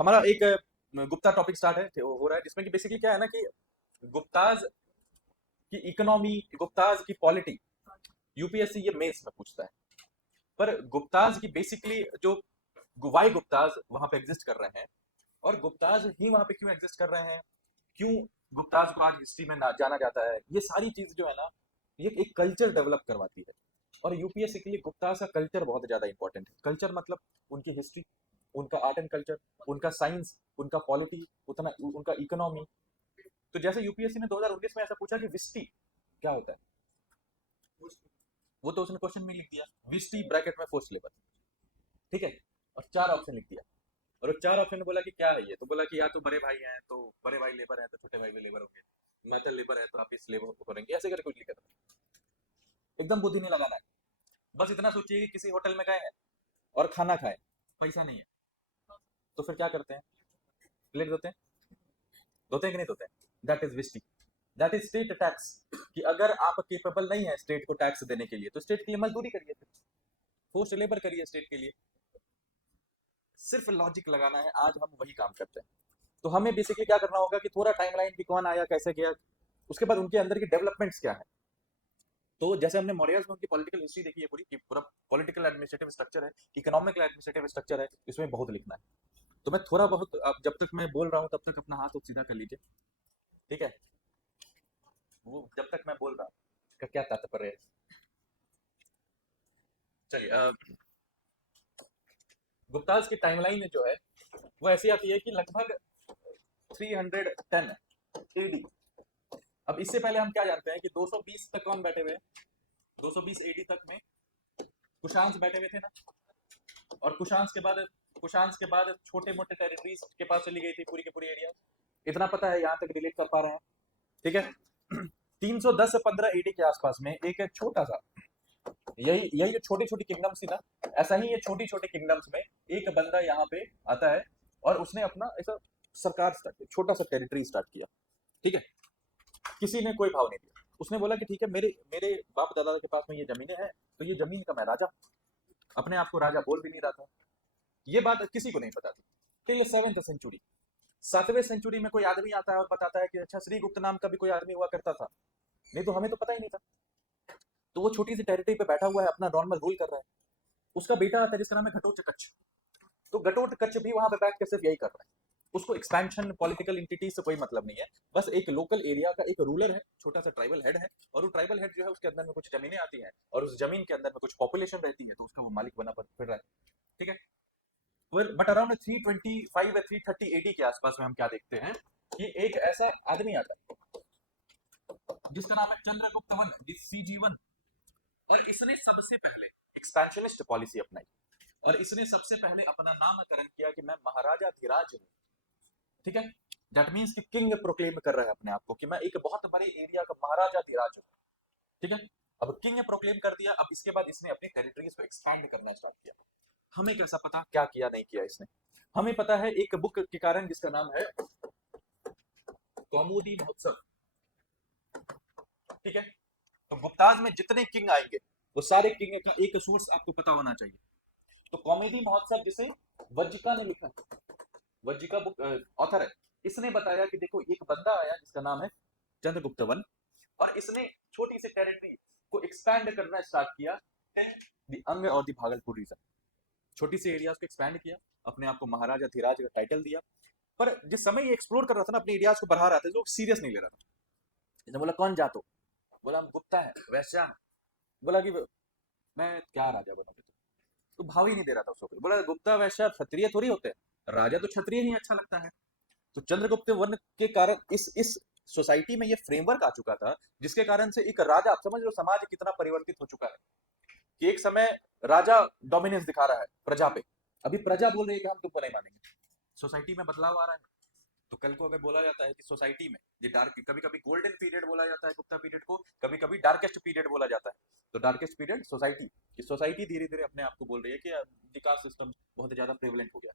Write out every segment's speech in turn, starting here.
हमारा एक Gupta topic start है हो रहा है, जिसमें कि बेसिकली क्या है ना कि गुप्ताज की इकोनॉमी, गुप्ताज की पॉलिटी, यूपीएससी ये मेंस में पूछता है। पर गुप्ताज की बेसिकली जो वाई गुप्ताज वहां पे एग्जिस्ट कर रहे हैं, और गुप्ताज ही वहां पे क्यों एग्जिस्ट कर रहे हैं, क्यों गुप्ताज को आज हिस्ट्री में जाना जाता है, ये सारी चीज जो है ना, ये एक कल्चर डेवलप करवाती है। और यूपीएससी के लिए गुप्ताज का कल्चर बहुत ज्यादा इंपॉर्टेंट है। कल्चर मतलब उनकी हिस्ट्री, उनका आर्ट एंड कल्चर, उनका साइंस, उनका पॉलिटी, उतना उनका इकोनॉमी। तो जैसे यूपीएससी ने 2019 में ऐसा पूछा कि विस्टी क्या होता है, वो तो उसने क्वेश्चन में लिख दिया विस्टी ब्रैकेट में फोर्स लेबर, ठीक है, और चार ऑप्शन लिख दिया। और वो चार ऑप्शन में बोला कि क्या है ये, तो बोला कि या तो बड़े भाई हैं तो बड़े भाई लेबर है, तो छोटे भाई भी लेबर होंगे, मैटर लेबर है तो आप इस लेबर को करेंगे, ऐसे करके कुछ लिखा था। एकदम बुद्धि नहीं लगाना है, बस इतना सोचिए कि किसी होटल में गए हैं और खाना खाए, पैसा नहीं है, तो फिर क्या करते हैं, प्लेट धोते हैं, धोते हैं कि नहीं धोते हैं, that is VST, that is state tax. कि अगर आप केपेबल नहीं है स्टेट को टैक्स देने के लिए, तो स्टेट के लिए मजदूरी करिए, फिर फोर्स्ड लेबर करिए स्टेट के लिए। सिर्फ लॉजिक लगाना है, आज हम वही काम करते हैं। तो हमें बेसिकली क्या करना होगा कि थोड़ा टाइमलाइन की कौन आया कैसे गया, उसके बाद उनके अंदर की डेवलपमेंट्स क्या है। तो जैसे हमने मौर्यस में उनकी पॉलिटिकल हिस्ट्री देखी है पूरी, कि पूरा पॉलिटिकल एडमिनिस्ट्रेटिव स्ट्रक्चर है, इकोनॉमिक एडमिनिस्ट्रेटिव स्ट्रक्चर है, इसमें बहुत लिखना है। तो मैं थोड़ा बहुत, अब जब तक मैं बोल रहा हूँ तब तक अपना हाथ सीधा कर लीजिए, ठीक है। वो जब तक मैं बोल रहा हूँ का क्या तात्पर्य है। चलिए, गुप्ताज की टाइमलाइन जो है वो ऐसी आती है कि लगभग 310 एडी। अब इससे पहले हम क्या जानते हैं कि 220 तक कौन बैठे हुए हैं, 220 एडी तक में कुशांस बैठे हुए थे ना। और कुशांस के बाद छोटे मोटे टेरिटरीज के पास चली गई थी पूरी की पूरी एरिया। इतना पता है, यहाँ तक रिलेट कर पा रहे हैं, ठीक है। 310 से 15 एडी के आसपास में एक छोटा सा, यही यही जो छोटी छोटी किंगडम्स थी ना, ऐसा ही ये छोटी छोटी किंगडम्स में एक बंदा यहाँ पे आता है, और उसने अपना ऐसा सरकार स्टार्ट किया, छोटा सा टेरिटरी स्टार्ट किया, ठीक है। किसी ने कोई भाव नहीं दिया, उसने बोला कि ठीक है, मेरे मेरे बाप दादा के पास में ये जमीनें हैं, तो ये जमीन का मैं राजा, अपने आप को राजा बोल भी नहीं रहा था। ये बात किसी को नहीं पता थी टिल 7th सेंचुरी। 7वें सेंचुरी में कोई आदमी आता है और बताता है कि अच्छा, श्रीगुप्त नाम का भी कोई आदमी हुआ करता था, नहीं तो हमें तो पता ही नहीं था। तो वो छोटी सी टेरिटरी पे बैठा हुआ है, अपना नॉर्मल रूल कर रहा है। उसका बेटा आता है जिसका नाम है घटोत्कच। तो घटोत्कच भी वहां पे बैठ के सिर्फ यही कर रहा है। उसको एक्सपेंशन पॉलिटिकल इंटिटी से कोई मतलब नहीं है, बस एक लोकल एरिया का एक रूलर है, छोटा सा ट्राइबल हेड है, और वो ट्राइबल हेड जो है उसके अंदर में कुछ जमीनें आती हैं, और उस जमीन के अंदर में कुछ पॉपुलेशन रहती है, तो उसका वो मालिक बना फिर रहा है, ठीक है। बट अराउंड 325 या 330 एडी के आसपास में हम क्या देखते हैं कि एक ऐसा आदमी आता है जिसका नाम है चंद्रगुप्त वन, CG1। और इसने सबसे पहले एक्सपेंशनिस्ट पॉलिसी अपनाई, और इसने सबसे पहले अपना नामकरण किया कि मैं महाराजा धीराज हूँ, ठीक है। दैट मीन्स कि किंग प्रोक्लेम कर रहा है अपने आप को कि मैं एक बहुत बड़े एरिया का महाराजा धीराज हूँ, ठीक है। अब किंग ने प्रोक्लेम कर दिया, अब इसके बाद इसने अपनी टेरिटरीज को एक्सपैंड करना स्टार्ट किया। हमें कैसा पता क्या किया नहीं किया इसने, हमें पता है एक बुक के कारण जिसका नाम है कौमुदी महोत्सव, ठीक है। तो गुप्ताज में जितने किंग आएंगे वो सारे किंग का एक सोर्स आपको पता होना चाहिए। तो कॉमेडी महोत्सव जिसे वज्जिका ने लिखा है, वज्जिका बुक ऑथर है, इसने बताया कि देखो एक बंदा आया जिसका नाम है चंद्रगुप्त वन, और इसने छोटी सी टेरिटरी को एक्सपैंड करना स्टार्ट किया, द अंग और द भागलपुर रीजन। छोटी सी एरियाज को एक्सपैंड किया, अपने आप को महाराजा धीराज का टाइटल दिया। पर जिस समय ये एक्सप्लोर कर रहा था ना, अपने एरियाज को बढ़ा रहा था, लोग सीरियस नहीं ले रहा था। इसने बोला कौन जातो, बोला हम गुप्ता है, वैश्या है। बोला कि मैं क्या राजा बनोगे, तो भाव ही नहीं दे रहा था उसको। बोला गुप्ता वैश्य क्षत्रिय थोड़ी होते हैं, राजा तो क्षत्रिय ही अच्छा लगता है। तो चंद्रगुप्त वर्ण के कारण इस सोसाइटी में ये फ्रेमवर्क आ चुका था, जिसके कारण से एक राजा, आप समझ लो समाज कितना परिवर्तित हो चुका है, कि एक समय राजा डोमिनेंस दिखा रहा है प्रजा पे, अभी प्रजा बोल रही है कि हम तुमको नहीं मानेंगे। सोसाइटी में बदलाव आ रहा है। तो कल को अगर बोला जाता है कि सोसाइटी में ये डार्क, कभी कभी गोल्डन पीरियड बोला जाता है गुप्ता पीरियड को, कभी कभी डार्केस्ट पीरियड बोला जाता है। तो डार्केस्ट पीरियड सोसाइटी, कि सोसाइटी धीरे धीरे अपने आप को बोल रही है कि विकास सिस्टम बहुत ज्यादा प्रेवलेंट हो गया।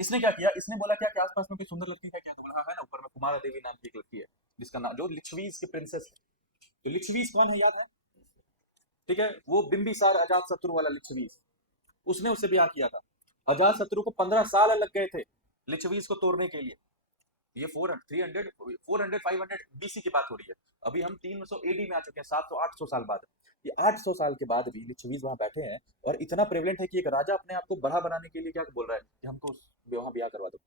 इसने क्या किया, इसने बोला क्या कि आसपास में कोई सुंदर लड़की है क्या, तो बोला है ना, ऊपर में कुमारा देवी नाम की एक लड़की है, जिसका नाम जो लिच्छवीज की प्रिंसेस है। तो लिच्छवीज कौन है याद है, ठीक है, वो बिंबिसार अजात शत्रु वाला लिच्छवीज, उसने उससे ब्याह किया था। अजात शत्रु को 15 साल लग गए थे लिच्छवीज को तोड़ने के लिए। ये 400 बीसी की बात हो रही है। अभी हम 300 एडी में आ चुके हैं, 700 800 साल बाद। ये 800 साल के बाद भी लिच्छवीज वहां बैठे हैं और इतना प्रेवलेंट है कि एक राजा अपने आप को बड़ा बनाने के लिए क्या बोल रहा है कि हमको वहां ब्याह करवा दो।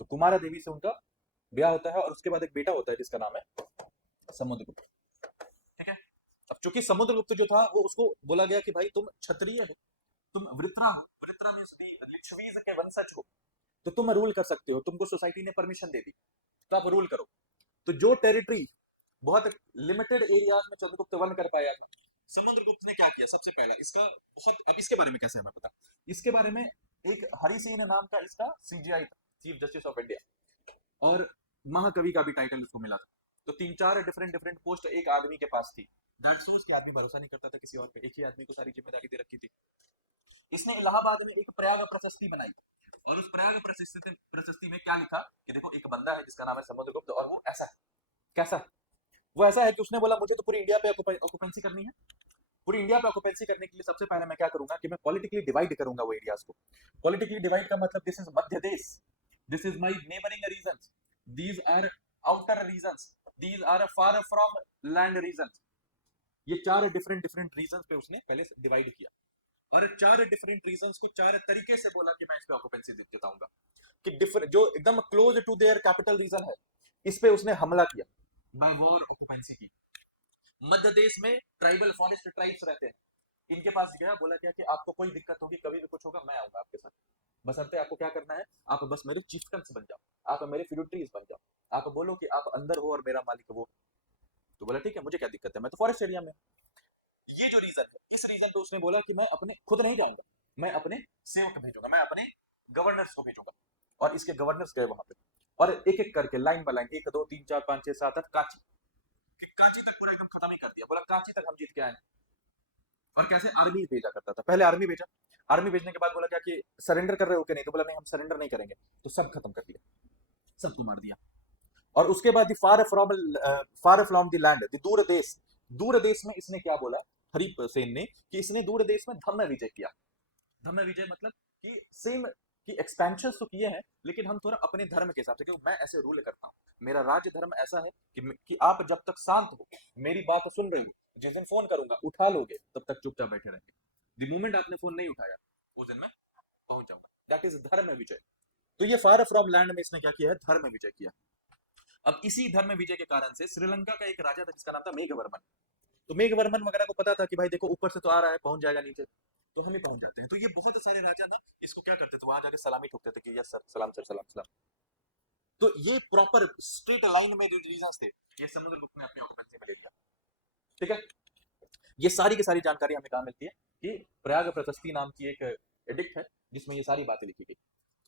तो कुमारा देवी से उनका ब्याह होता है और उसके बाद एक बेटा होता है जिसका नाम है समुद्रगुप्त। ठीक है। अब चूंकि समुद्रगुप्त जो था वो उसको बोला गया कि भाई तुम क्षत्रिय हो, तुम वृत्रा हो, वृत्रा मींस लिच्छवीज के वंशज हो, तो तुम रूल कर सकते हो, तुमको सोसाइटी ने परमिशन दे दी, तो आप रूल करो। तो जो टेरिटरी बहुत लिमिटेड एरियाज में चंद्रगुप्त वन कर पाया था, समुद्रगुप्त ने क्या किया सबसे पहला इसका बहुत, अब इसके बारे में कैसे हमें पता, इसके बारे में एक हरि सिंह नाम का इसका सीजीआई था, चीफ जस्टिस ऑफ इंडिया, और महाकवि का भी टाइटल उसको मिला था। तो 3-4 डिफरेंट डिफरेंट पोस्ट एक आदमी के पास थी। दैट सोच कि आदमी भरोसा नहीं करता था किसी और पे, एक ही आदमी को सारी जिम्मेदारी दे रखी थी। इसने इलाहाबाद में एक प्रयाग प्रशस्ति बनाई और उस प्रयाग प्रशस्ति में क्या लिखा कि देखो एक बंदा है जिसका नाम है समुद्रगुप्त और वो ऐसा है। कैसा? वो ऐसा है कि उसने बोला मुझे तो पूरी इंडिया पे ऑक्यूपेंसी करनी है। पूरी इंडिया पे ऑक्यूपेंसी करने के लिए सबसे पहले मैं क्या करूंगा कि मैं पॉलिटिकली डिवाइड करूंगा वो एरियाज को। पॉलिटिकली डिवाइड का मतलब this is Madhya Desh, this is my neighbouring regions, these are outer regions, these are far from land regions. ये 4 डिफरेंट डिफरेंट रीजन्स पे उसने पहले डिवाइड किया और 4 डिफरेंट रीजन्स को 4 तरीके से बोला कि मैं इस पे ऑक्यूपेंसी जताऊंगा कि डिफरेंट जो एकदम close to their capital region है इस पे उसने हमला किया, बाय वॉर ऑक्यूपेंसी की। मध्य देश में ट्राइबल फॉरेस्ट ट्राइब्स रहते हैं, इनके पास गया, बोला क्या कि आपको कोई दिक्कत होगी, कभी भी कुछ होगा, मैं आऊंगा आपके साथ, बशर्ते आपको क्या करना है, आप बस मेरे चिफ्टन्स बन जाओ, आप मेरे फ्यूडरीज बन जाओ, आप बोलो कि आप अंदर हो और मेरा मालिक वो। तो बोला ठीक है, मुझे क्या दिक्कत है, मैं तो फॉरेस्ट एरिया में। ये जो रीजन है, इस रीजन पे उसने बोला कि मैं अपने खुद नहीं जाऊंगा, मैं अपने सेवक भेजूंगा, मैं अपने गवर्नर्स को भेजूंगा। और इसके गवर्नर्स गए वहां पे और एक एक करके line by line 1 2 3 4 5 6 7 8 Kanchi, Kanchi तक पूरा एकदम खत्म ही कर दिया। बोला कांची तक हम जीत के आए। और कैसे? आर्मी भेजा करता था पहले, आर्मी भेजा, आर्मी भेजने के बाद बोला क्या कि सरेंडर कर रहे हो कि नहीं, तो बोला नहीं हम सरेंडर नहीं करेंगे, तो सब खत्म कर दिया, सबको मार दिया। और उसके बाद फार फ्रॉम द लैंड, दूर देश, दूर देश में इसने क्या बोला हरि सेन ने कि इसने दूर देश में धम्म विजय किया। धम्म विजय मतलब कि सेम कि एक्सपेंशन तो किए हैं लेकिन हम थोड़ा अपने धर्म के हिसाब से, क्योंकि मैं ऐसे रूल करता हूँ, मेरा राज्य धर्म ऐसा है कि आप जब तक शांत हो, मेरी बात सुन रही हो, जिस दिन फोन करूंगा उठा लोगे, तब तक चुपचाप बैठे रहेंगे, द मोमेंट आपने फोन नहीं उठाया उस दिन मैं पहुंच जाऊंगा। दैट इज धर्म विजय। तो ये फार फ्रॉम लैंड में इसने क्या किया है, धर्म विजय किया। अब इसी धर्म विजय के कारण से श्रीलंका का एक राजा था जिसका नाम था मेघवर्मन। तो मेघवर्मन वगैरह को पता था कि भाई देखो ऊपर से तो आ रहा है, पहुंच जाएगा नीचे, तो हम ही पहुंच जाते हैं। तो ये बहुत सारे राजा ना इसको क्या करते थे, वहां जाके सलामी ठोकते थे कि यस सर, सलाम सर, सलाम सलाम। तो ये प्रॉपर स्ट्रेट लाइन में जो रीजंस थे, ये समुद्रगुप्त ने अपनी ऑक्यूपेंसी में ले लिया। ठीक है। ये सारी की सारी जानकारी हमें कहाँ मिलती है कि प्रयाग प्रशस्ति नाम की एक एडिक्ट है जिसमें ये सारी बातें लिखी गई।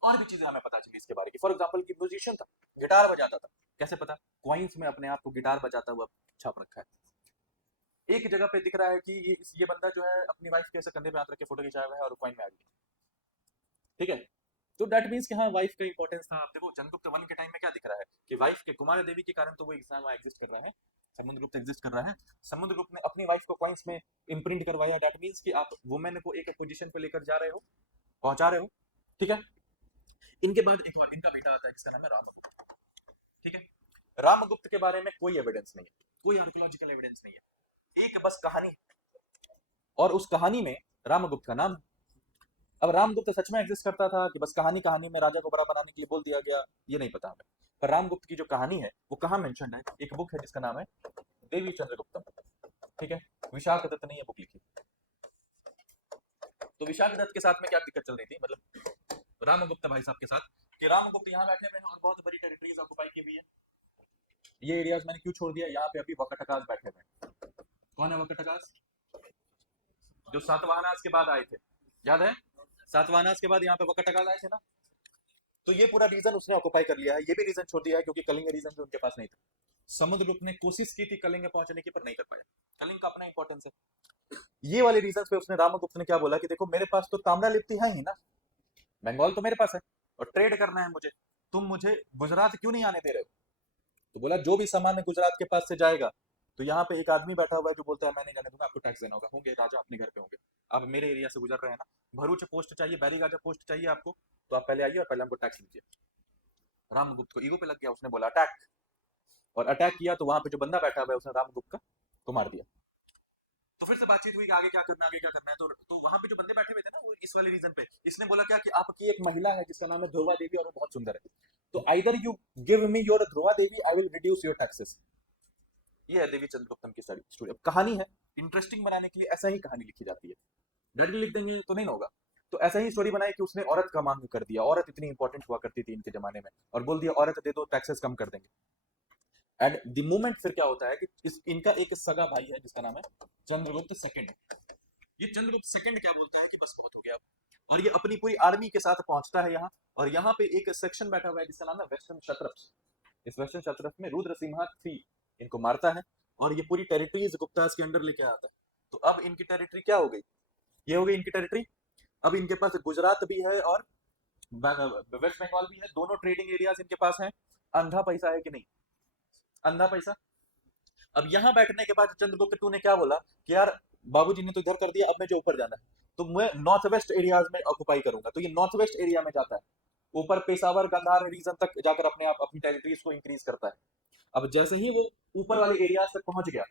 और भी चीजें हमें पता चली इसके बारे की। फॉर एग्जाम्पल की म्यूजिशियन था, गिटार बजाता था। कैसे पता? क्वाइंस में अपने आप को गिटार बजाता हुआ छाप रखा है। एक जगह पे दिख रहा है कि ये बंदा जो है अपनी वाइफ के ऐसे कंधे पे हाथ रख के फोटो खिंचाया हुआ है और कॉइन में आ गई। ठीक है। तो दैट मींस कि हाँ वाइफ का इंपॉर्टेंस था। आप देखो चंद्रगुप्त वन के टाइम में क्या दिख रहा है कि वाइफ के, कुमार देवी के कारण तो वो एग्जाम एग्जिस्ट कर रहे हैं, समुद्रगुप्त एग्जिस्ट कर रहा है। समुद्रगुप्त ने अपनी वाइफ को कॉइन्स में इम्प्रिंट करवाया। दैट मींस कि आप वुमेन को एक पोजीशन पे लेकर जा रहे हो, पहुंचा रहे हो। ठीक है। इनके बाद एक और इनका बेटा आता है जिसका नाम है रामगुप्त। ठीक है। रामगुप्त के बारे में कोई एविडेंस नहीं है, कोई आर्कियोलॉजिकल एविडेंस नहीं है, एक बस कहानी, और उस कहानी में रामगुप्त का नाम। अब रामगुप्त सच में एग्जिस्ट करता था कि बस कहानी कहानी में राजा को बड़ा बनाने के लिए बोल दिया गया, ये नहीं पता हमें। पर रामगुप्त की जो कहानी है वो कहाँ मेंशन है, एक बुक है जिसका नाम है देवी चंद्रगुप्तम। ठीक है। विशाख दत्त ने ये बुक लिखी। तो विशाख दत्त के साथ में क्या दिक्कत चल रही थी, मतलब रामगुप्त भाई साहब के साथ, कि रामगुप्त यहाँ बैठे हुए हैं और बहुत बड़ी टेरिटरीज ऑक्युपाई की हुई है। ये एरियाज मैंने क्यों छोड़ दिया, यहाँ पे अभी वकटकास बैठे हुए हैं। कौन है वकटकास? जो सातवाहनास के बाद आए थे, याद है? सातवाहनास के बाद यहाँ पे वकटकास आए थे ना। तो ये पूरा रीजन उसने ऑक्युपाई कर लिया है। ये भी रीजन छोड़ दिया है क्योंकि कलिंग रीजन भी उनके पास नहीं था। समुद्रगुप्त ने कोशिश की थी कलिंग पहुंचने की पर नहीं कर पाया। कलिंग का अपना इंपॉर्टेंस है। ये वाले रीजन पे उसने रामगुप्त ने क्या बोला कि देखो मेरे पास तो ताम्रा लिप्ति है ही ना, बंगाल तो मेरे पास है और ट्रेड करना है मुझे, तुम मुझे गुजरात क्यों नहीं आने दे रहे हो? तो बोला जो भी सामान गुजरात के पास से जाएगा, तो यहाँ पे एक आदमी बैठा हुआ है जो बोलता है मैं नहीं जाने दूंगा, आपको टैक्स देना होगा। होंगे राजा अपने घर पे होंगे, आप मेरे एरिया से गुजर रहे हैं ना, भरूच पोस्ट चाहिए, बैरीगाजा पोस्ट चाहिए आपको, तो आप पहले आइए और पहले हमको टैक्स दीजिए। रामगुप्त को ईगो पे लग गया, उसने बोला अटैक, और अटैक किया तो वहां पे जो बंदा बैठा हुआ है उसने रामगुप्त का को मार दिया। तो फिर से बातचीत हुई कि आगे क्या करना है, आगे क्या करना है। तो वहां पे जो बंदे बैठे हुए थे ना, वो इस वाले रीजन पे, इसने बोला क्या कि आपकी एक महिला है जिसका नाम है ध्रुवा देवी और वो बहुत सुंदर है, तो either you give me your Dhruva Devi, I will reduce your taxes. ये है देवी चंद्रगुप्तम की स्टोरी। अब कहानी है, इंटरेस्टिंग बनाने के लिए ऐसा ही कहानी लिखी जाती है, डायरेक्टली लिख देंगे तो नहीं ना होगा। तो ऐसा ही स्टोरी बनाई कि उसने औरत का मांग कर दिया, औरत इतनी इंपॉर्टेंट हुआ करती थी इनके जमाने में, और बोल दिया औरत दे दो टैक्सेस कम कर देंगे। एंड द मोमेंट फिर क्या होता है कि इनका एक सगा भाई है जिसका नाम है चंद्रगुप्त सेकंड। ये चंद्रगुप्त सेकंड क्या बोलता है कि बस बहुत हो गया अब, और ये अपनी पूरी आर्मी के साथ पहुंचता है यहाँ, और यहाँ पे एक सेक्शन बैठा हुआ है जिसका नाम है वेस्टर्न क्षत्रप। इस वेस्टर्न क्षत्रप में रुद्रसिम्हा थ्री इनको मारता है, और ये पूरी टेरिटरीज गुप्तास के अंडर लेके आता है। तो अब इनकी टेरिटरी क्या हो गई, ये हो गई इनकी टेरिटरी। अब इनके पास गुजरात भी है और वेस्ट बंगाल भी है, दोनों ट्रेडिंग एरियाज इनके पास हैं। अंधा पैसा है कि नहीं, अंधा पैसा। अब यहाँ बैठने के बाद चंद्रगुप्त टू ने क्या बोला कि यार बाबूजी ने तो इधर कर दिया, अब मैं जो ऊपर जाना है तो मैं नॉर्थ वेस्ट एरियाज में ऑक्युपाई करूंगा। तो ये नॉर्थ वेस्ट एरिया में जाता है, ऊपर पेशावर गांधार रीजन तक जाकर अपने आप अपनी टेरिटरीज को इंक्रीज करता है। अब जैसे ही वो ऊपर वाले एरियाज तक पहुंच गया,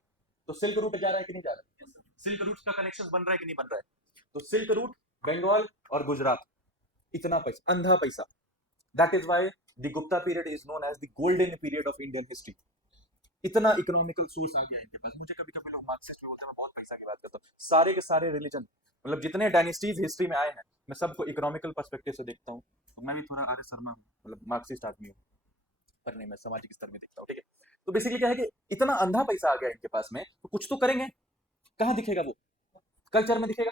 तो सिल्क रूट जा रहा है कि नहीं जा रहा है, सिल्क रूट का कनेक्शन बन रहा है कि नहीं बन रहा है। तो सिल्क रूट, बंगाल और गुजरात, इतना पैसा, अंधा पैसा। That is why the Gupta period is known as the golden period of Indian history. इतना इकोनॉमिकल सोर्स आ गया इनके पास। मुझे कभी कभी लोग मार्क्सिस्ट भी बोलते हैं, मैं बहुत पैसा की बात करता हूँ। सारे के सारे रिलीजन, मतलब जितने डायनेस्टीज हिस्ट्री में आए हैं, मैं सबको इकोनॉमिकल पर्सपेक्टिव से देखता हूँ। तो मैं भी थोड़ा आर्य शर्मा हूँ, मतलब मार्क्सिस्ट आदमी हूँ, पर नहीं, मैं सामाजिक स्तर में देखता हूँ, ठीक है। तो बेसिकली क्या है कि इतना अंधा पैसा आ गया इनके पास में, तो कुछ तो करेंगे। कहाँ दिखेगा वो, कल्चर में दिखेगा,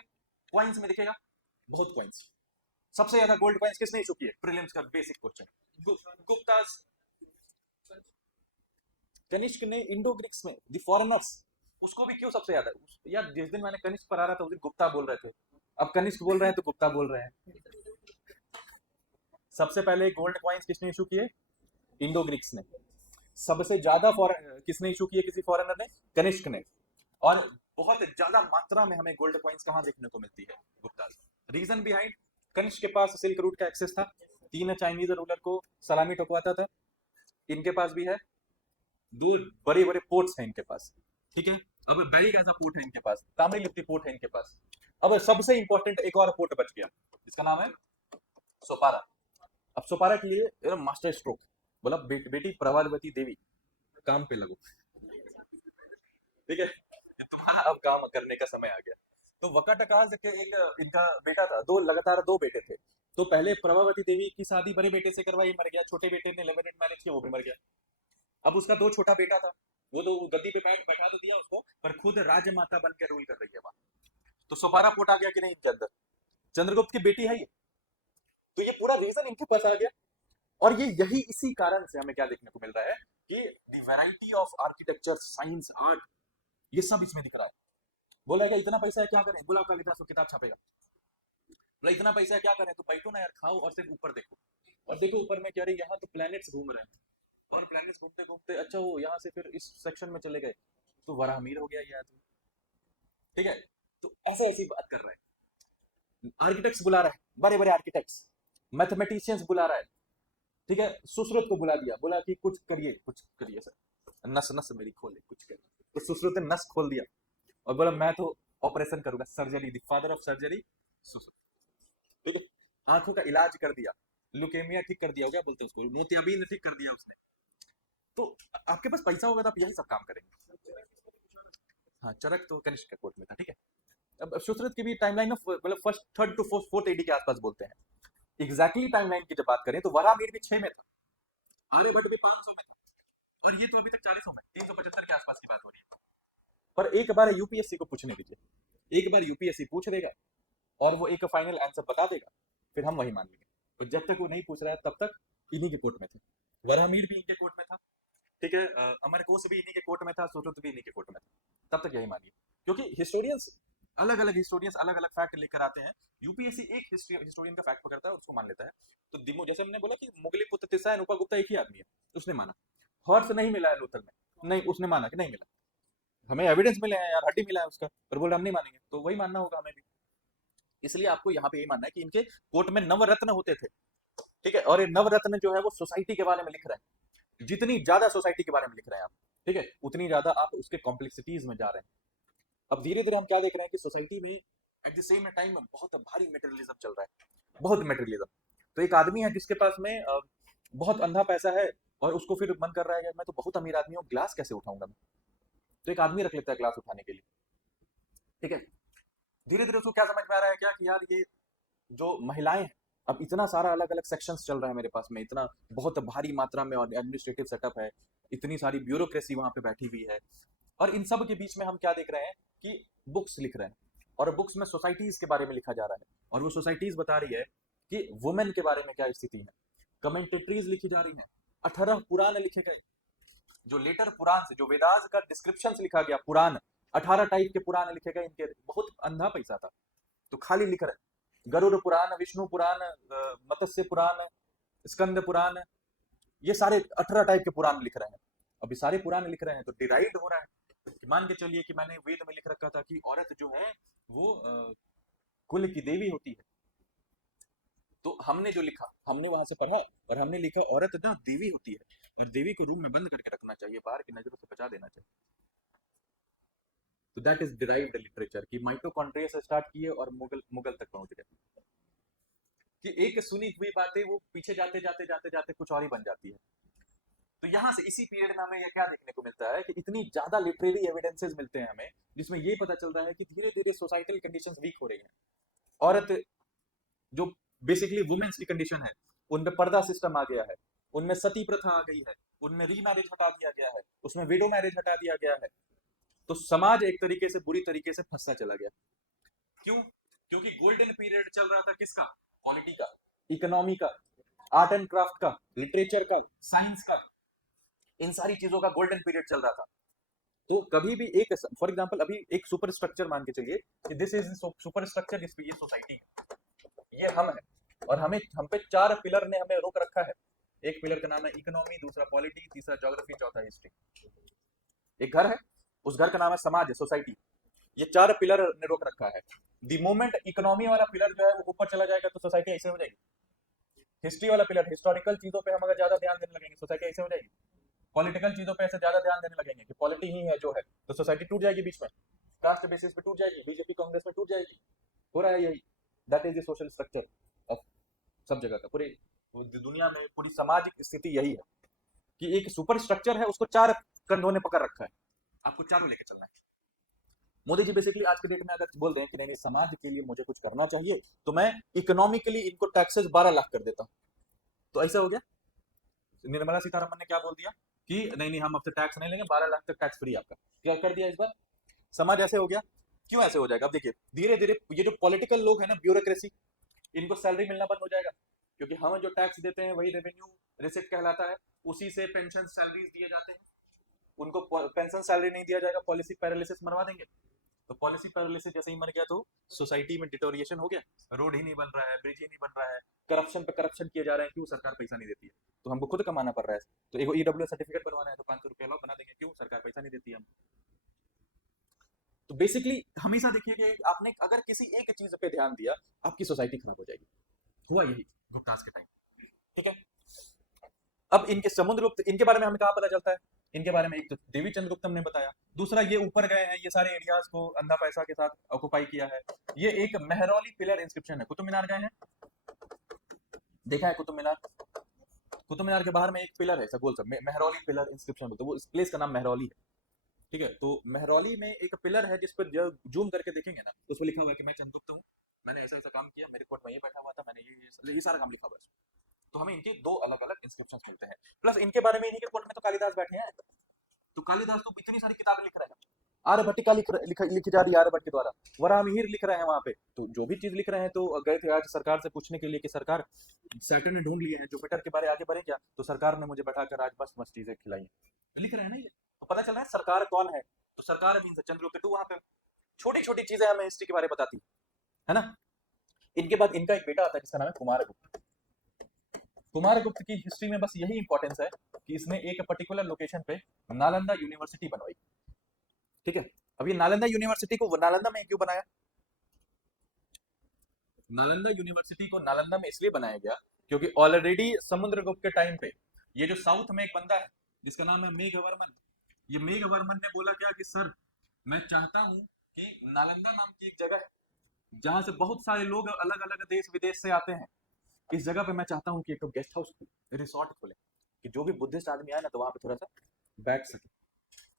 क्वाइंस में दिखेगा, बहुत क्वाइंस। सबसे ज्यादा गोल्ड क्वाइंस किसने इशू किए, प्रीलिम्स का बेसिक क्वेश्चन, गुप्तास। कनिष्क ने इंडो ग्रीक्स में, द फॉरेनर्स, उसको भी क्यों सबसे ज्यादा। यार जिस दिन मैंने कनिष्क पर आ रहा था उस दिन गुप्ता बोल रहे थे, अब कनिष्क बोल रहे हैं तो गुप्ता बोल रहे हैं। सबसे पहले गोल्ड क्वाइंस किसने इशू किए, इंडो ग्रीक्स ने। सबसे ज्यादा किसने इशू किए, किसी फॉरेनर ने, कनिष्क ने। और बहुत ज्यादा मात्रा में हमें गोल्ड कॉइन्स कहाँ देखने को मिलती है, गुप्ता। रीजन बिहाइंड, कनिष्क के पास सिल्क रूट का एक्सेस था, 3 चाइनीज रूलर को सलामी ठोकवाता था। इनके पास भी है, 2 बड़े बड़े पोर्ट्स हैं इनके पास, ठीक है। अब बेरी का पोर्ट है इनके पास, ताम्रलिप्ति पोर्ट है इनके पास। अब सबसे इंपॉर्टेंट एक और पोर्ट बच गया जिसका नाम है सोपारा। अब सोपारा के लिए मास्टर स्ट्रोक बोला, बेटी प्रभावती देवी काम पे लगो, ठीक है, तुम्हारा अब काम करने का समय आ गया। तो वकाटकाज के एक इनका बेटा था, लगातार 2 बेटे थे। तो पहले प्रभावती देवी की शादी बड़े बेटे से करवाई, मर गया। छोटे बेटे ने लेमिनेट मैरिज किया, वो भी मर गया। अब उसका 2 छोटा बेटा था, वो तो गद्दी पे बैठा तो दिया उसको, पर खुद राजमाता बन के रूल कर रही है वहां। तो सोपारा पोर्ट आ गया कि नहीं इनके अंदर, चंद्रगुप्त की बेटी है ये। तो ये पूरा रीजन इनके पास आ गया। और ये यही इसी कारण से हमें क्या देखने को मिल रहा है कि the variety of architecture, science, art, ये सब इसमें दिख रहा है। बोला क्या इतना पैसा है क्या करें, बोला कालिदास किताब छापेगा। बोला इतना पैसा है क्या करें, तो बैठो ना यार, खाओ और सिर्फ ऊपर देखो। और देखो ऊपर में क्या रही, यहाँ तो प्लैनेट्स घूम रहे हैं, और प्लैनेट्स घूमते घूमते अच्छा वो यहाँ से फिर इस सेक्शन में चले गए, तो बड़ा अमीर हो गया ये आदमी, ठीक है। तो ऐसे ऐसी बात कर रहे हैं। आर्किटेक्ट्स बुला रहा है, बड़े बड़े आर्किटेक्ट्स, मैथमेटिशियंस बुला रहा है, ठीक है। सुश्रुत को बुला दिया, बोला कि कुछ करिए, कुछ करिए सर, नस नस मेरी खोले, कुछ करिए। तो सुश्रुत ने नस खोल दिया और बोला मैं तो ऑपरेशन करूंगा, surgery, the father of surgery Sushruta, ठीक है। आंखों का इलाज कर दिया, ल्यूकेमिया ठीक कर दिया, हो गया बोलते हैं उसको, मोतियाबिंद ठीक कर दिया उसने। तो आपके पास पैसा होगा तो आप यही सब काम करेंगे। हाँ, चरक तो कनिष्क के कोर्ट में था, ठीक है। अब सुश्रुत की भी टाइमलाइन ऑफ मतलब first, third to fourth AD के आसपास बोलते हैं। एग्जैक्टली टाइमलाइन की जब बात करें तो वराहमिहिर भी 6 में था, आर्यभट्ट भी 500 में था, और ये तो अभी तक 40 में, 375 के आसपास की बात हो रही है। पर एक बार यूपीएससी को पूछने दीजिए, एक बार यूपीएससी पूछ देगा और वो एक फाइनल आंसर बता देगा, फिर हम वही मान लेंगे। तो जब तक वो नहीं पूछ रहा है तब तक इन्हीं के कोर्ट में थे। वराहमिहिर भी इनके कोर्ट में था, ठीक है। अमरकोश भी इन्हीं के कोर्ट में था, सुश्रुत भी इन्हीं के कोर्ट में था, तब तक यही मानिए। क्योंकि हिस्टोरियंस अलग अलग फैक्ट लेकर आते हैं, यूपीएससी एक हिस्टोरियन का फैक्ट पकड़ता है और उसको मान लेता है। तो दिमो, जैसे हमने बोला कि मुगली पुत्र तिस्सा उपगुप्ता एक ही आदमी है, उसने माना। हॉर्स नहीं मिला है लोथल में, नहीं, उसने माना कि नहीं मिला, हमें एविडेंस मिले हैं यार, हड्डी मिला है उसका, पर बोला हम नहीं मानेंगे, तो वही मानना होगा हमें भी। इसलिए आपको यहाँ पे यही मानना है कि इनके कोर्ट में नवरत्न होते थे, ठीक है, और ये नवरत्न जो है वो सोसाइटी के बारे में लिख रहे हैं। जितनी ज्यादा सोसाइटी के बारे में लिख रहे हैं आप, ठीक है, उतनी ज्यादा आप उसके कॉम्प्लेक्सिटीज में जा रहे हैं। अब धीरे धीरे हम क्या देख रहे हैं कि सोसाइटी में एट द सेम टाइम बहुत भारी मेटेरियलिज्म चल रहा है, बहुत मेटेरियलिज्म। तो एक आदमी है जिसके पास में बहुत अंधा पैसा है, और उसको फिर मन कर रहा है कि मैं तो बहुत अमीर आदमी हूँ, ग्लास कैसे उठाऊंगा मैं, तो एक आदमी रख लेता है ग्लास उठाने के लिए। ठीक है, धीरे धीरे उसको क्या समझ में आ रहा है क्या कि यार ये जो महिलाएं हैं, अब इतना सारा अलग अलग सेक्शंस चल रहा है मेरे पास में, इतना बहुत भारी मात्रा में और एडमिनिस्ट्रेटिव सेटअप है, इतनी सारी ब्यूरोक्रेसी वहां पे बैठी हुई है, और इन सब के बीच में हम क्या देख रहे हैं कि बुक्स लिख रहे हैं, और बुक्स में सोसाइटीज के बारे में लिखा जा रहा है, और वो सोसाइटीज बता रही है कि वुमेन के बारे में क्या स्थिति है। कमेंटेटरीज लिखी जा रही है, 18 पुराण लिखे गए, जो लेटर पुराण से, जो वेदास का डिस्क्रिप्शन लिखा गया पुराण, 18 टाइप के पुराण लिखे गए, इनके बहुत अंधा पैसा था तो खाली लिख रहे। गरुड़ पुराण, विष्णु पुराण, मत्स्य पुराण, स्कंद पुराण, ये सारे 18 टाइप के पुराण लिख रहे हैं। अभी सारे पुराण लिख रहे हैं तो डिराइव्ड हो रहा है कि मान के चलिए कि मैंने वेद में लिख रखा था कि औरत जो है वो कुल की देवी होती है, तो हमने जो लिखा, हमने वहां से पढ़ा और हमने लिखा औरत ना देवी होती है, और देवी को रूम में बंद करके रखना चाहिए, बाहर की नजरों से बचा देना चाहिए। तो दैट इज डिराइव्ड लिटरेचर, कि माइटोकॉन्ड्रिया से स्टार्ट किए और मुगल मुगल तक पहुंच गए, कि एक सुनी हुई बातें वो पीछे जाते जाते जाते जाते कुछ और ही बन जाती है। तो यहाँ से इसी पीरियड में हमें यह क्या देखने को मिलता है कि इतनी ज्यादा लिटरेरी एविडेंसेस मिलते हैं हमें, जिसमें ये पता चल रहा है कि धीरे धीरे सोसाइटल कंडीशंस वीक हो रही हैं। औरत जो बेसिकली वुमेन्स की कंडीशन है, उनमें पर्दा सिस्टम आ गया है, उनमें सती प्रथा आ गई है, उनमें रीमैरिज हटा दिया गया है, उसमें विडो मैरिज हटा दिया गया है। तो समाज एक तरीके से बुरी तरीके से फंसता चला गया। क्यों? क्योंकि गोल्डन पीरियड चल रहा था किसका? पॉलिटी का, इकोनॉमी का, आर्ट एंड क्राफ्ट का, लिटरेचर का, साइंस का, इन सारी चीजों का गोल्डन पीरियड चल रहा था। तो कभी भी एक, फॉर एग्जांपल अभी एक सुपर स्ट्रक्चर मान के चलिए कि दिस इज सुपर स्ट्रक्चर, इस ये सोसाइटी है, ये हम है, और हम पे 4 पिलर ने हमें रोक रखा है। एक पिलर का नाम है इकोनॉमी, दूसरा पॉलिटी, तीसरा ज्योग्राफी, चौथा हिस्ट्री। एक घर है, उस घर का नाम है समाज, है सोसाइटी। ये 4 पिलर ने रोक रखा है। द मोमेंट इकोनॉमी वाला पिलर जो है वो ऊपर चला जाएगा तो सोसाइटी ऐसे हो जाएगी। हिस्ट्री वाला पिलर, हिस्टोरिकल चीजों पे हम अगर ज्यादा ध्यान देने लगेंगे, सोसाइटी ऐसे हो जाएगी। पॉलिटिकल चीजों पे ऐसे ज्यादा ध्यान देने लगेंगे कि पॉलिटी ही है जो है, तो सोसाइटी टूट जाएगी बीच में, कास्ट बेसिस पे टूट जाएगी, बीजेपी कांग्रेस में टूट जाएगी। हो रहा है यही। That is the social structure of सब जगह का, पूरी दुनिया में पूरी सामाजिक स्थिति यही है कि एक सुपर स्ट्रक्चर है, उसको 4 कंधों ने पकड़ रखा है, आपको चारों लेके चलना है। मोदी जी बेसिकली आज के डेट में अगर बोल रहे हैं कि नहीं नहीं समाज के लिए मुझे कुछ करना चाहिए, तो मैं इकोनॉमिकली इनको टैक्सेस 12 लाख कर देता हूं, तो ऐसा हो गया। निर्मला सीतारमन ने क्या बोल दिया कि नहीं नहीं हम अब से टैक्स नहीं लेंगे, 12 लाख तक टैक्स फ्री आपका, क्या कर दिया इस बार। समाज ऐसे हो गया। क्यों ऐसे हो जाएगा? अब देखिए धीरे धीरे ये जो पॉलिटिकल लोग है ना, ब्यूरोक्रेसी, इनको सैलरी मिलना बंद हो जाएगा, क्योंकि हम जो टैक्स देते हैं वही रेवेन्यू रिसिप्ट कहलाता है, उसी से पेंशन सैलरीज दिए जाते हैं। उनको पेंशन सैलरी नहीं दिया जाएगा, पॉलिसी पैरालिसिस मरवा देंगे। तो पॉलिसी पैरालिसिस जैसे ही मर गया तो सोसाइटी में डिटोरिएशन हो गया, रोड ही नहीं बन रहा है, ब्रिज ही नहीं बन रहा है, करप्शन पे करप्शन किए जा रहे हैं। क्यों? सरकार पैसा नहीं देती है, तो हमको खुद कमाना पड़ रहा है। तो एक ईडब्ल्यू सर्टिफिकेट बनवाना है तो 500 रुपया लॉ बना देंगे, क्यों? सरकार पैसा नहीं देती है हमको। तो बेसिकली हमेशा देखिए कि आपने अगर किसी एक चीज पे ध्यान दिया, आपकी सोसाइटी खराब हो जाएगी। हुआ यही गुप्तास के टाइम। ठीक है, अब इनके समुद्रगुप्त, इनके बारे में हमें कहा पता चलता है? इनके बारे में एक तो देवी चंद्रगुप्तम ने बताया, दूसरा ये ऊपर गए हैं, ये सारे एरियाज को अंधा पैसा के साथ ऑक्युपाई किया है। ये एक मेहरौली पिलर इंस्क्रिप्शन है, कुतुब मीनार गए हैं, देखा है कुतुब मीनार? कुतुब मीनार के बाहर में एक पिलर है ऐसा गोल सा, मेहरौली पिलर इंस्क्रिप्शन बोलते हैं, वो इस प्लेस का नाम मेहरौली है। ठीक है, तो मेहरौली में एक पिलर है जिस पर जब जूम करके देखेंगे ना तो उसमें लिखा हुआ है कि मैं चंद्रगुप्त हूँ, मैंने ऐसा ऐसा काम किया, मेरे कोर्ट में ये बैठा हुआ था, मैंने ये सारा काम लिखा हुआ है। तो हमें इनके 2 अलग अलग इंस्क्रिप्शन मिलते हैं, प्लस इनके बारे में इन्हीं के कोर्ट में तो कालिदास बैठे हैं, तो कालिदास तो इतनी सारी किताबें लिख रहे हैं। आर्यभट्टिका लिखी जा रही है आर्यभट्ट के द्वारा, वराहमिहिर लिख रहे हैं वहां पे, तो जो भी चीज लिख रहे हैं, तो गए थे आज सरकार से पूछने के लिए कि सरकार सैटर्न ने ढूंढ लिए हैं, जुपिटर के बारे आगे बढ़े क्या, तो सरकार ने मुझे बैठाकर आज मस्त मस्त चीजें खिलाई हैं। लिख रहे हैं ना ये, तो पता चल रहा है सरकार कौन है। तो सरकार मीन चंद्रगुप्त वहां पे छोटी छोटी चीजें हमें हिस्ट्री के बारे में बताती है ना। इनके बाद इनका एक बेटा आता है जिसका नाम है कुमारगुप्त। कुमारगुप्त की हिस्ट्री में बस यही इंपॉर्टेंस है कि इसने एक पर्टिकुलर लोकेशन पे नालंदा यूनिवर्सिटी बनवाई। ठीक है, अब ये नालंदा यूनिवर्सिटी को नालंदा में क्यों बनाया? नालंदा यूनिवर्सिटी को नालंदा में इसलिए बनाया गया क्योंकि ऑलरेडी समुद्रगुप्त के टाइम पे ये जो साउथ में एक बंदा है जिसका नाम है मेघवर्मन, ये मेघवर्मन ने बोला क्या कि सर मैं चाहता हूँ कि नालंदा नाम की एक जगह है जहां से बहुत सारे लोग अलग अलग देश विदेश से आते हैं, इस जगह पे मैं चाहता हूँ कि एक गेस्ट हाउस रिसोर्ट खोले कि जो भी बुद्धिस्ट आदमी आए ना तो वहां पे थोड़ा सा बैठ सके,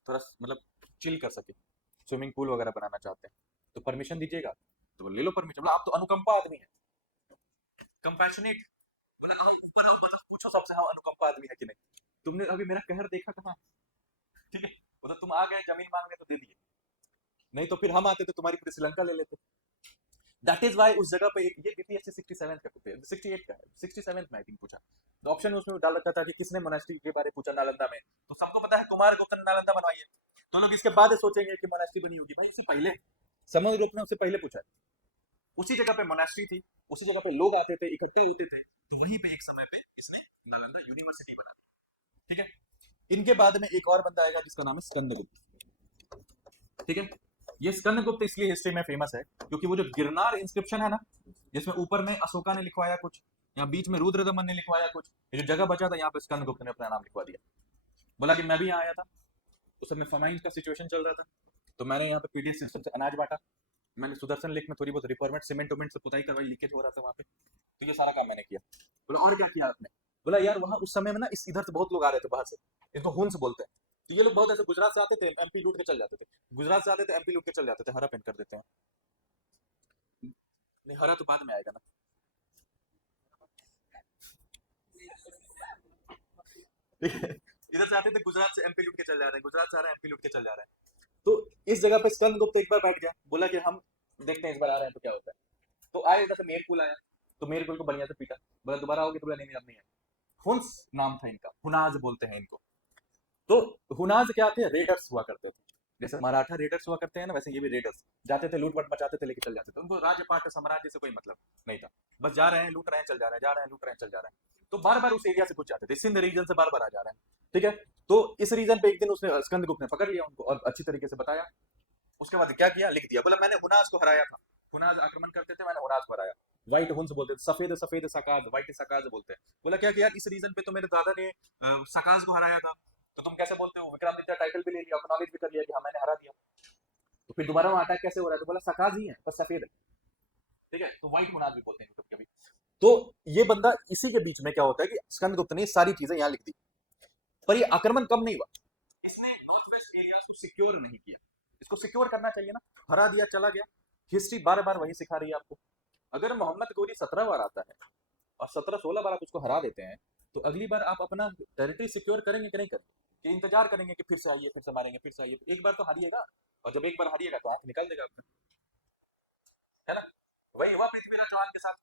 थोड़ा मतलब चिल कर सके, स्विमिंग पूल वगैरह बनाना चाहते हैं, तो परमिशन दीजिएगा? तो बोले, ले लो परमिशन। बोला आप तो अनुकंपा आदमी है, कंपैशनेट। बोला आओ ऊपर आओ, मतलब पूछो सबसे, हाँ अनुकंपा आदमी है कि नहीं, तुमने अभी मेरा कहर देखा कहाँ? ठीक है, वो तो तुम आ गए जमीन मांगने तो दे दिए, नहीं तो फिर हम आते तो तुम्हारी पूरी श्रीलंका ले लेते। दैट इज वाई उस जगह पे एक ये बीपीएससी 67 का पूछे, 68 का है, 67 में आई थिंक पूछा, तो ऑप्शन उसमें डाल रखा था कि किसने मोनास्ट्री के बारे में पूछा नालंदा में, तो सबको पता है कुमार गुप्त ने नालंदा बनवाई है, तो लोग इसके बाद सोचेंगे कि मोनास्ट्री बनी होगी, भाई इससे पहले समुद्रगुप्त ने उससे पहले पूछा है। उसी जगह पे मोनास्ट्री थी, उसी जगह पे लोग आते थे, इकट्ठे होते थे, तो वहीं पे एक समय पे इसने नालंदा यूनिवर्सिटी बना, ठीक है। इनके बाद में एक और बंदा आएगा जिसका नाम है स्कंदगुप्त, ठीक है। ये स्कंदगुप्त इसलिए हिस्ट्री में फेमस है क्योंकि वो जो गिरनार इंस्क्रिप्शन है ना, जिसमें ऊपर में अशोका ने लिखवाया कुछ, यहाँ बीच में रुद्रदमन ने लिखवाया कुछ, ये जो जगह बचा था यहाँ पे स्कंदगुप्त ने अपना नाम लिखवा दिया। बोला कि मैं भी यहाँ आया था, उस समय फमाइन का सिचुएशन चल रहा था, तो मैंने यहाँ पे पीडीएस सिस्टम से अनाज बांटा, मैंने सुदर्शन लेक में थोड़ी बहुत रिक्वायरमेंट सीमेंट उमेंट से पुताई करवाई, लीकेज हो रहा था वहाँ पे, तो ये सारा काम मैंने किया। बोला और क्या किया आपने? बोला यार वहाँ उस समय में ना इस इधर से बहुत लोग आ रहे थे बाहर से, इसको हुंस बोलते हैं, तो ये लोग बहुत ऐसे गुजरात से आते थे, एमपी लूट के चल जाते थे, गुजरात से आते थे एमपी लूट के चल जाते थे, हरा पेन कर देते हैं, नहीं हरा तो बाद में आएगा ना, ठीक है। इधर से आते थे गुजरात से एमपी लूट के चल जा रहे हैं, गुजरात से आ रहे हैं एमपी लूट के चल जा रहे हैं, तो इस जगह पे स्कंदगुप्त एक बार बैठ गया, बोला कि हम देखते हैं इस बार आ रहे हैं तो क्या होता है, तो आए इधर से मेरकुल आया, तो मेरकुल को बढ़िया से पीटा, बोला दोबारा आओगे? तो बोला नहीं नहीं अब नहीं है। हुंस नाम था इनका, हुनाज बोलते हैं इनको, तो हुनाज क्या थे? रेडर्स हुआ करते थे, जैसे मराठा रेडर्स हुआ करते हैं ना, वैसे ये भी रेडर्स जाते थे, लूट पाट मचाते थे, लेके चल जाते थे, उनको राजपाट साम्राज्य से कोई मतलब नहीं था, बस जा रहे हैं लूट रहे हैं चल जा रहे हैं, जा रहे हैं लूट रहे हैं चल जा रहे हैं, तो बार बार उस एरिया से कुछ जाते थे, सिंध रीजन से बार बार आ जा रहे हैं, ठीक है। तो इस रीजन पे एक दिन उसने स्कंदगुप्त ने पकड़ लिया उनको और अच्छी तरीके से बताया, उसके बाद क्या किया, लिख दिया, बोला मैंने हुनाज को हराया था, हुनाज आक्रमण करते थे, मैंने हुनाज को हराया, व्हाइट हुंस बोलते थे, सफेद सफेद सकाज, व्हाइट सकाज बोलते हैं। बोला क्या किया, इस रीजन पे तो मेरे दादा ने सकाज को हराया था, तो तुम कैसे बोलते हो? विक्रमादित्य टाइटल भी ले लिया, एक्नॉलेज भी कर लिया कि हाँ मैंने हरा दिया, तो फिर दोबारा वहां अटैक कैसे हो रहा है? तो बोला सकाज ही है बस सफेद है, ठीक है, तो व्हाइट हुनाज भी बोलते हैं कभी कभी। तो ये बंदा, इसी के बीच में क्या होता है कि स्कंदगुप्त ने सारी चीजें यहाँ लिख दी, पर ये आक्रमण कम नहीं हुआ, इसने नॉर्थ वेस्ट एरिया को सिक्योर नहीं किया, इसको सिक्योर करना चाहिए ना, हरा दिया चला गया। हिस्ट्री बार बार वही सिखा रही है आपको, अगर मोहम्मद गोरी 17 बार आता है और 17-16 बार आप उसको हरा देते हैं, तो अगली बार आप अपना टेरिटरी सिक्योर करेंगे कि नहीं करेंगे? कि इंतजार करेंगे कि फिर से आइए, फिर से मारेंगे, फिर से आइए? एक बार तो हारिएगा, और जब एक बार हारिएगा तो आंख निकाल देगा आपका, है ना? वही हुआ पृथ्वीराज चौहान के साथ,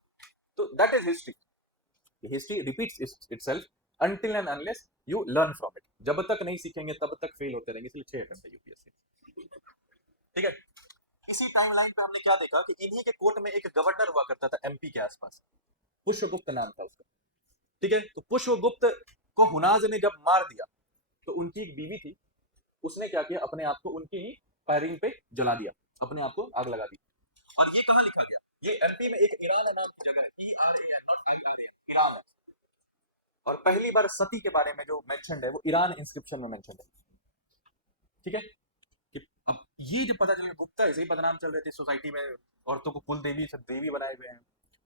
तो that is history, history repeats itself until and unless you learn from it, जब तक नहीं सीखेंगे तब तक फेल होते रहेंगे, इसलिए 6 अटेम्प्ट है यूपीएससी, ठीक है। इसी टाइमलाइन पे हमने क्या देखा कि इन्हीं के कोर्ट में एक गवर्नर हुआ करता था एमपी के आसपास, पुष्पगुप्त नाम था उसका, ठीक है। तो पुष्पगुप्त को हुनाज ने जब मार दिया, तो उनकी एक बीवी थी, उसने क्या किया, अपने आप को उनकी ही फायरिंग पे जला दिया, अपने आप को आग लगा दी। और ये कहाँ लिखा गया? ये एमपी में एक ईरान नाम की जगह है, ERAN नॉट IRA, ईरान है। और पहली बार सती के बारे में जो मेंशन्ड है वो ईरान इंस्क्रिप्शन में मेंशन्ड है, ठीक है। कि अब ये जब पता चला, गुप्ता ऐसे ही बदनाम चल रहे थे सोसाइटी में, औरतों को कुल देवी से देवी बनाए हुए हैं,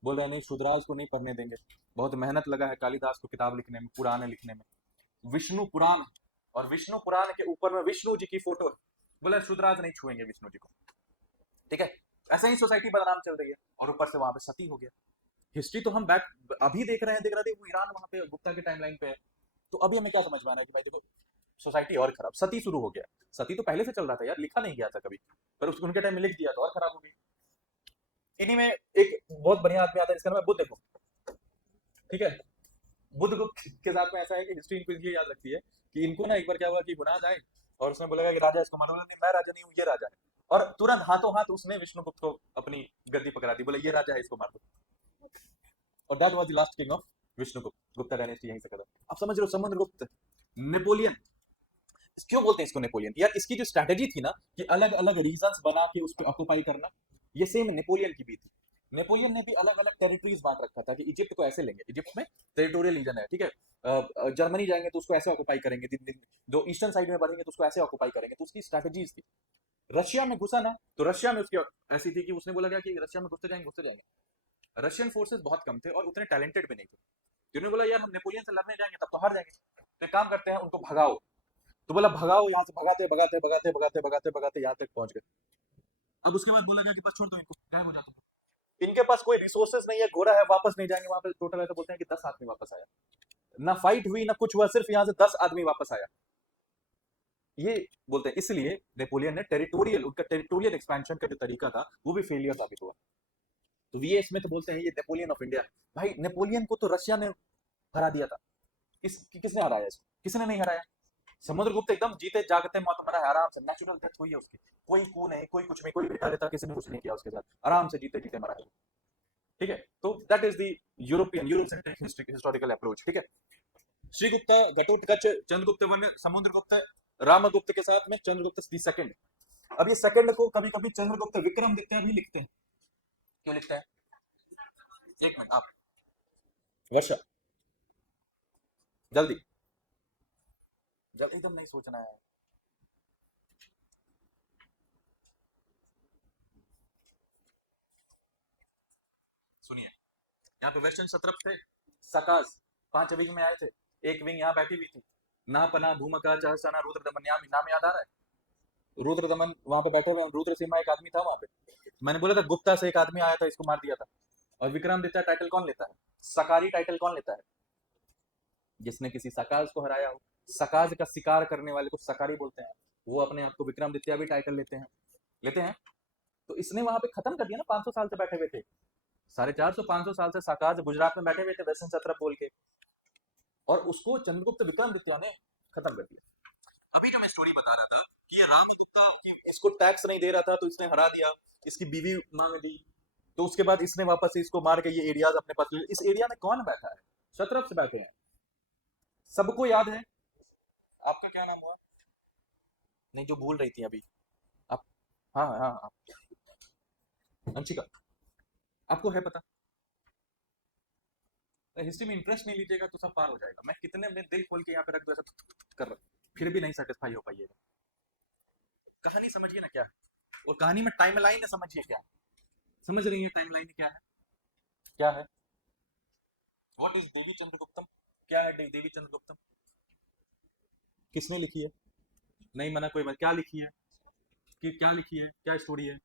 बोल रहे नहीं शुद्राज को नहीं पढ़ने देंगे, बहुत मेहनत लगा है कालिदास को किताब लिखने में, पुराने लिखने में, विष्णु पुराण, और विष्णु पुराण के ऊपर में विष्णु जी की फोटो है, बोला शुद्राज नहीं छुएंगे विष्णु जी को, ठीक है। ऐसा ही सोसाइटी बदनाम चल रही है, और ऊपर से वहां पे सती हो गया। हिस्ट्री तो हम बैक अभी देख रहे हैं, देख रहे थे वो ईरान वहां पे गुप्ता के टाइमलाइन पे है, तो अभी हमें क्या समझ में आ रहा है कि भाई देखो सोसाइटी और खराब, सती शुरू हो गया, सती तो पहले से चल रहा था यार, लिखा नहीं गया था कभी, पर उनके टाइम में लिख दिया तो और खराब हो गई। इन्हीं में एक बहुत बढ़िया आदमी आता है जिसका नाम है बुद्धगुप्त, ठीक है। बुद्धगुप्त के साथ में ऐसा है कि हिस्ट्री इनको ये याद रखती है कि इनको ना एक बार क्या हुआ कि गुनाज आए और उसने बोला कि राजा इसको मारो, नहीं मैं राजा नहीं हूँ, ये राजा है, और तुरंत हाथों हाथ उसने विष्णुगुप्त को अपनी गद्दी पकड़ा दी, बोले ये राजा है इसको मार दो, और that was the last king of Vishnugupta, Gupta dynasty यहीं से खत्म। आप समझ रहे हो, समुद्रगुप्त, नेपोलियन, क्यों बोलते हैं इसको नेपोलियन यार? इसकी जो स्ट्रैटेजी थी ना कि अलग अलग रीजन्स बना के उसको ऑक्युपाई करना, ये सेम नेपोलियन की भी थी। नेपोलियन ने भी अलग अलग टेरिटरीज बांट रखा था कि इजिप्ट को ऐसे लेंगे, इजिप्ट में टेरिटोरियल रीजन है, ठीक है। जर्मनी जाएंगे तो उसको ऐसे ऑक्युपाई करेंगे, जो ईस्टर्न साइड में बढ़ेंगे तो उसको ऐसे ऑक्युपाई करेंगे, तो उसकी स्ट्रैटेजीज थी। रशिया में घुसा ना, तो रशिया में उसकी ऐसी थी कि उसने बोला गया कि रशिया में घुसते जाएंगे घुसते जाएंगे। रशियन फोर्सेस बहुत कम थे और उतने टैलेंटेड भी नहीं थे। जिन्होंने बोला यार हम नेपोलियन से लड़ने जाएंगे तब तो हार जाएंगे, तो एक काम करते हैं उनको भगाओ। तो बोला भगाओ यहाँ से, भगाते भगाते भगाते भगाते भगाते भगाते यहाँ तक पहुंच गए। अब उसके बाद बोला गया कि बस छोड़ दो इनको, गायब हो जाते। इनके पास कोई रिसोर्सेज नहीं है, घोड़ा है, वापस नहीं जाएंगे वहां पे। टोटल ऐसा बोलते हैं कि 10 आदमी वापस आया, ना फाइट हुई ना कुछ हुआ, सिर्फ यहाँ से 10 आदमी वापस आया। ये बोलते हैं इसलिए नेपोलियन ने टेरिटोरियल, उनका टेरिटोरियल एक्सपेंशन का जो तरीका था वो भी फेलियर साबित हुआ। तो वीएस में तो बोलते हैं ये नेपोलियन ऑफ इंडिया। भाई नेपोलियन को तो रशिया ने हरा दिया था। किसने हराया इसको? किसी ने नहीं हराया। समुद्रगुप्त एकदम जीते जागते मौत मरा है, आराम से नेचुरल डेथ हुई है उसकी। कोई कू नहीं, कोई कुछ नहीं, कोई बिठा लेता, किसी ने कुछ नहीं किया उसके साथ, आराम से जीते जीते मरा है। ठीक है, तो that is the Europe historical approach. ठीक है, श्रीगुप्ता, घटोत्कच, चंद्रगुप्त वर्ण, समुद्रगुप्त, रामगुप्त के साथ में चंद्रगुप्त दी सेकंड। अब ये सेकंड को कभी कभी चंद्रगुप्त विक्रमादित्य भी लिखते हैं। क्यों लिखते हैं? एक मिनट आप, वर्षा, जल्दी, जल्दी एकदम नहीं सोचना है। सुनिए, यहाँ पे वेस्टर्न सत्रप थे, सकास 5 विंग में आए थे। एक विंग यहाँ बैठी हुई थी, नापना, भूमका, सहसना, रुद्रदमन, नाम याद आ रहा है? रुद्रदमन वहां पे बैठे हुए, रुद्र सिम्हा एक आदमी था वहां पे। मैंने बोला था गुप्ता से एक आदमी आया था, इसको मार दिया था। और विक्रमादित्य टाइटल कौन लेता है? सकारी टाइटल कौन लेता है? जिसने किसी सकाज को हराया हो। सकाज का शिकार करने वाले को सकारी बोलते हैं। वो अपने आप को विक्रमादित्य भी टाइटल लेते हैं, लेते हैं। तो इसने वहां पे खत्म कर दिया ना, 500 साल से बैठे हुए थे, 450-500 साल से सकाज गुजरात में बैठे हुए थे वेस्टर्न सत्रप बोल के, और उसको चंद्रगुप्त विक्रमादित्य ने खत्म कर दिया। अभी जो मैं स्टोरी बता रहा था कि ये रामगुप्ता इसको टैक्स नहीं दे रहा था तो इसने हरा दिया, इसकी बीवी मांग दी, तो उसके बाद इसने वापस से इसको मार के ये एरियाज अपने पास ले। इस एरिया में कौन बैठा है? सत्रप से बैठे हैं, सबको याद है। आपका क्या नाम हुआ? नहीं, जो भूल रही थी अभी आप। हाँ हाँ हाँ, अंशिका, आपको है पता? हिस्ट्री में इंटरेस्ट नहीं लीजिएगा तो सब पार हो जाएगा। मैं कितने में दिल खोल के यहाँ पे रख दो, ऐसा कर रहा, फिर भी नहीं सेटिस्फाई हो पाइएगा। कहानी समझिए ना क्या है, और कहानी में टाइमलाइन समझिए क्या है। समझ रही है टाइमलाइन क्या है? क्या है? व्हाट इज देवी चंद्रगुप्तम? क्या है देवी चंद्रगुप्तम? किसने लिखी है? नहीं मना कोई बात, क्या लिखी है? कि क्या लिखी है, क्या स्टोरी है?